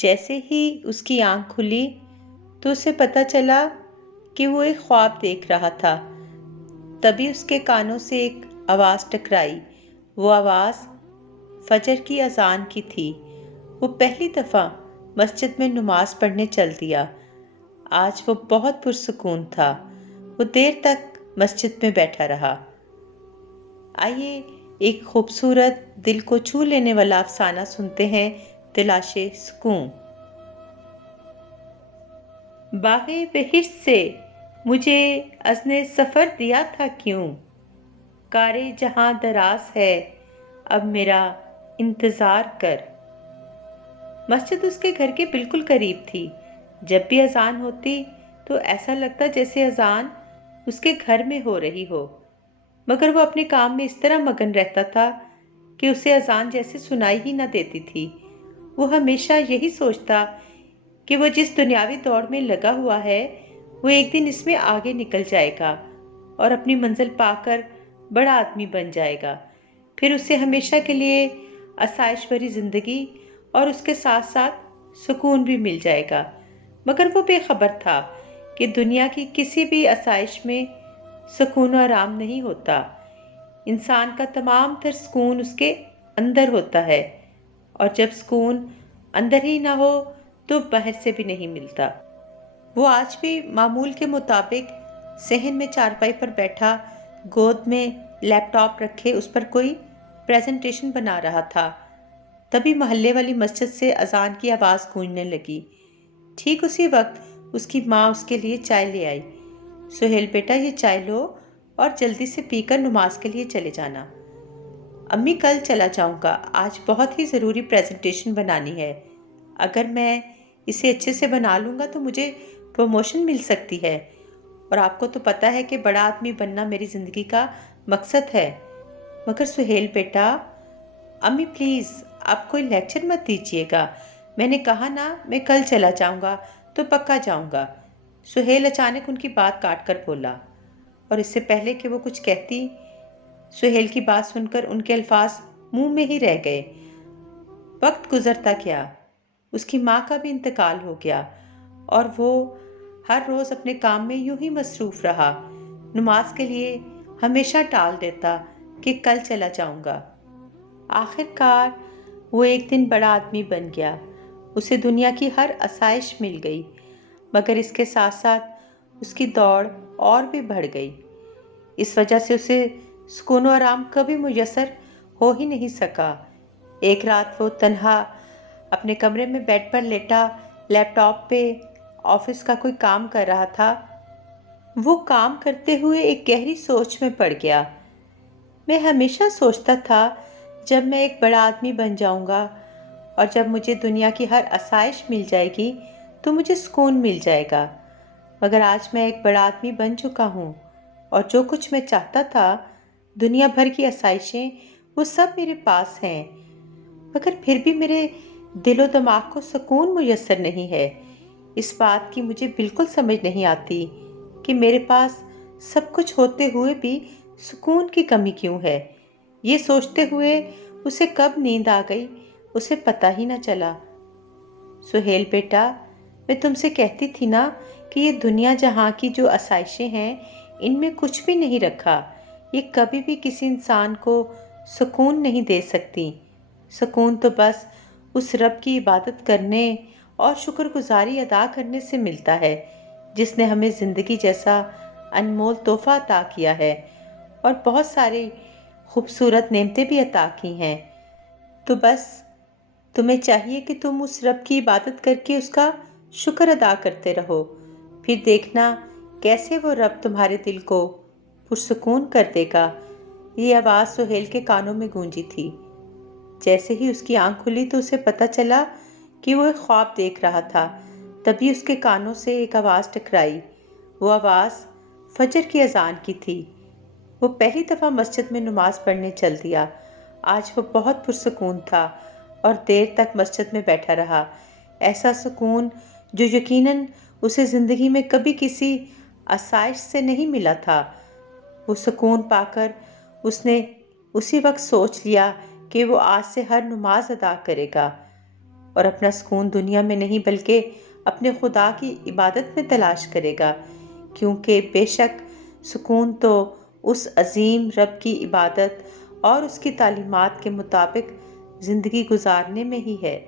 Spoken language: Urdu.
جیسے ہی اس کی آنکھ کھلی تو اسے پتہ چلا کہ وہ ایک خواب دیکھ رہا تھا۔ تبھی اس کے کانوں سے ایک آواز ٹکرائی۔ وہ آواز فجر کی اذان کی تھی۔ وہ پہلی دفعہ مسجد میں نماز پڑھنے چل دیا۔ آج وہ بہت پرسکون تھا۔ وہ دیر تک مسجد میں بیٹھا رہا۔ آئیے ایک خوبصورت دل کو چھو لینے والا افسانہ سنتے ہیں، تلاش سکون۔ باغ بہشت سے مجھے اذن سفر دیا تھا کیوں؟ کار جہاں دراز ہے اب میرا انتظار کر۔ مسجد اس کے گھر کے بالکل قریب تھی۔ جب بھی اذان ہوتی تو ایسا لگتا جیسے اذان اس کے گھر میں ہو رہی ہو، مگر وہ اپنے کام میں اس طرح مگن رہتا تھا کہ اسے اذان جیسے سنائی ہی نہ دیتی تھی۔ وہ ہمیشہ یہی سوچتا کہ وہ جس دنیاوی دوڑ میں لگا ہوا ہے وہ ایک دن اس میں آگے نکل جائے گا اور اپنی منزل پا کر بڑا آدمی بن جائے گا۔ پھر اسے ہمیشہ کے لیے آسائش بھری زندگی اور اس کے ساتھ ساتھ سکون بھی مل جائے گا۔ مگر وہ بے خبر تھا کہ دنیا کی کسی بھی آسائش میں سکون و آرام نہیں ہوتا۔ انسان کا تمام تر سکون اس کے اندر ہوتا ہے، اور جب سکون اندر ہی نہ ہو تو باہر سے بھی نہیں ملتا۔ وہ آج بھی معمول کے مطابق صحن میں چارپائی پر بیٹھا، گود میں لیپ ٹاپ رکھے اس پر کوئی پریزنٹیشن بنا رہا تھا۔ تبھی محلے والی مسجد سے اذان کی آواز گونجنے لگی۔ ٹھیک اسی وقت اس کی ماں اس کے لیے چائے لے آئی۔ سہیل بیٹا، یہ چائے لو اور جلدی سے پی کر نماز کے لیے چلے جانا۔ امی کل چلا جاؤں گا، آج بہت ہی ضروری پریزنٹیشن بنانی ہے۔ اگر میں اسے اچھے سے بنا لوں گا تو مجھے پروموشن مل سکتی ہے، اور آپ کو تو پتہ ہے کہ بڑا آدمی بننا میری زندگی کا مقصد ہے۔ مگر سہیل بیٹا، امی پلیز آپ کوئی لیکچر مت دیجیے گا، میں نے کہا نا میں کل چلا جاؤں گا تو پکا جاؤں گا۔ سہیل اچانک ان کی بات کاٹ کر بولا، اور اس سے پہلے کہ وہ کچھ کہتی، سہیل کی بات سن کر ان کے الفاظ منہ میں ہی رہ گئے۔ وقت گزرتا گیا، اس کی ماں کا بھی انتقال ہو گیا، اور وہ ہر روز اپنے کام میں یوں ہی مصروف رہا۔ نماز کے لیے ہمیشہ ٹال دیتا کہ کل چلا جاؤں گا۔ آخر کار وہ ایک دن بڑا آدمی بن گیا۔ اسے دنیا کی ہر آسائش مل گئی، مگر اس کے ساتھ ساتھ اس کی دوڑ اور بھی بڑھ گئی۔ اس وجہ سے اسے سکون و آرام کبھی میسر ہو ہی نہیں سکا۔ ایک رات وہ تنہا اپنے کمرے میں بیڈ پر لیٹا لیپ ٹاپ پہ آفس کا کوئی کام کر رہا تھا۔ وہ کام کرتے ہوئے ایک گہری سوچ میں پڑ گیا۔ میں ہمیشہ سوچتا تھا جب میں ایک بڑا آدمی بن جاؤں گا اور جب مجھے دنیا کی ہر آسائش مل جائے گی تو مجھے سکون مل جائے گا، مگر آج میں ایک بڑا آدمی بن چکا ہوں، اور جو کچھ میں چاہتا تھا، دنیا بھر کی آسائشیں، وہ سب میرے پاس ہیں، مگر پھر بھی میرے دل و دماغ کو سکون میسر نہیں ہے۔ اس بات کی مجھے بالکل سمجھ نہیں آتی کہ میرے پاس سب کچھ ہوتے ہوئے بھی سکون کی کمی کیوں ہے۔ یہ سوچتے ہوئے اسے کب نیند آ گئی اسے پتہ ہی نہ چلا۔ سہیل بیٹا، میں تم سے کہتی تھی نا کہ یہ دنیا جہاں کی جو آسائشیں ہیں ان میں کچھ بھی نہیں رکھا۔ یہ کبھی بھی کسی انسان کو سکون نہیں دے سکتی۔ سکون تو بس اس رب کی عبادت کرنے اور شکر گزاری ادا کرنے سے ملتا ہے جس نے ہمیں زندگی جیسا انمول تحفہ عطا کیا ہے، اور بہت ساری خوبصورت نعمتیں بھی عطا کی ہیں۔ تو بس تمہیں چاہیے کہ تم اس رب کی عبادت کر کے اس کا شکر ادا کرتے رہو، پھر دیکھنا کیسے وہ رب تمہارے دل کو پرسکون کر دے گا۔ یہ آواز سہیل کے کانوں میں گونجی تھی۔ جیسے ہی اس کی آنکھ کھلی تو اسے پتہ چلا کہ وہ ایک خواب دیکھ رہا تھا۔ تبھی اس کے کانوں سے ایک آواز ٹکرائی۔ وہ آواز فجر کی اذان کی تھی۔ وہ پہلی دفعہ مسجد میں نماز پڑھنے چل دیا۔ آج وہ بہت پرسکون تھا اور دیر تک مسجد میں بیٹھا رہا۔ ایسا سکون جو یقیناً اسے زندگی میں کبھی کسی آسائش سے نہیں ملا تھا۔ وہ سکون پا کر اس نے اسی وقت سوچ لیا کہ وہ آج سے ہر نماز ادا کرے گا۔ اور اپنا سکون دنیا میں نہیں بلکہ اپنے خدا کی عبادت میں تلاش کرے گا، کیونکہ بے شک سکون تو اس عظیم رب کی عبادت اور اس کی تعلیمات کے مطابق زندگی گزارنے میں ہی ہے۔